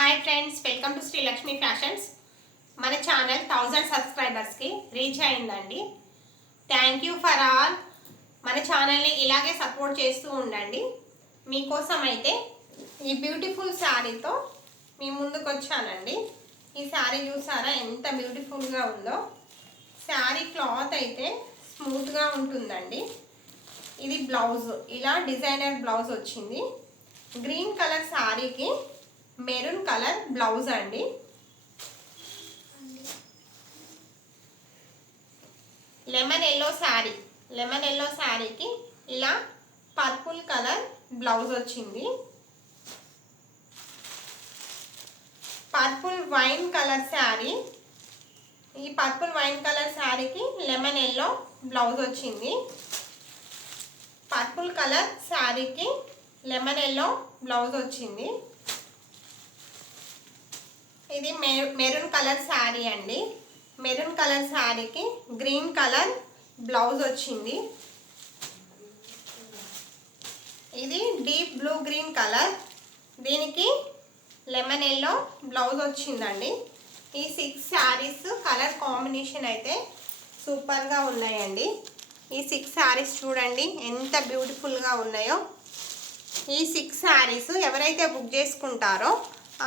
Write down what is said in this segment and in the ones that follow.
Hi friends, welcome to Sri Lakshmi fashions. మన channel 1000 సబ్స్క్రైబర్స్కి reach అయిందండి. Thank you for all. మన ఛానల్ని ఇలాగే సపోర్ట్ చేస్తూ ఉండండి. మీకోసం అయితే ఈ బ్యూటిఫుల్ శారీతో మీ ముందుకు వచ్చానండి. ఈ శారీ చూసారా ఎంత బ్యూటిఫుల్గా ఉందో. శారీ క్లాత్ అయితే స్మూత్గా ఉంటుందండి. ఇది బ్లౌజ్, ఇలా డిజైనర్ బ్లౌజ్ వచ్చింది. గ్రీన్ కలర్ శారీకి మెరూన్ కలర్ బ్లౌజ్ అండి. లెమన్ ఎల్లో శారీకి ఇలా పర్పుల్ కలర్ బ్లౌజ్ వచ్చింది. పర్పుల్ వైన్ కలర్ శారీ, ఈ పర్పుల్ వైన్ కలర్ శారీకి లెమన్ ఎల్లో బ్లౌజ్ వచ్చింది. పర్పుల్ కలర్ శారీకి లెమన్ ఎల్లో బ్లౌజ్ వచ్చింది. ఇది మెరూన్ కలర్ శారీ అండి. మెరూన్ కలర్ శారీకి గ్రీన్ కలర్ బ్లౌజ్ వచ్చింది. ఇది డీప్ బ్లూ గ్రీన్ కలర్, దీనికి లెమన్ ఎల్లో బ్లౌజ్ వచ్చిందండి. ఈ 6 శారీస్ కలర్ కాంబినేషన్ అయితే సూపర్గా ఉన్నాయండి. ఈ 6 శారీస్ చూడండి ఎంత బ్యూటిఫుల్గా ఉన్నాయో. ఈ 6 శారీస్ ఎవరైతే బుక్ చేసుకుంటారో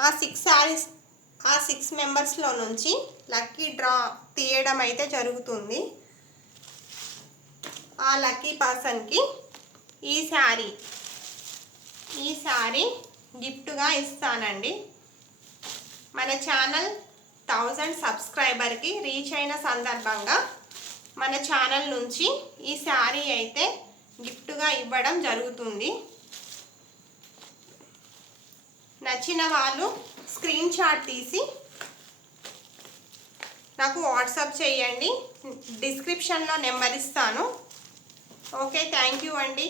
ఆ 6 మెంబర్స్లో నుంచి లక్కీ డ్రా తీయడం అయితే జరుగుతుంది. ఆ లక్కీ పర్సన్కి ఈ శారీ గిఫ్ట్గా ఇస్తానండి. మన ఛానల్ 1000 సబ్స్క్రైబర్కి రీచ్ అయిన సందర్భంగా మన ఛానల్ నుంచి ఈ శారీ అయితే గిఫ్ట్గా ఇవ్వడం జరుగుతుంది. నచ్చిన వాళ్ళు స్క్రీన్ షాట్ తీసి నాకు వాట్సాప్ చేయండి. డిస్క్రిప్షన్లో నెంబర్ ఇస్తాను. ఓకే, థ్యాంక్ యూ అండి.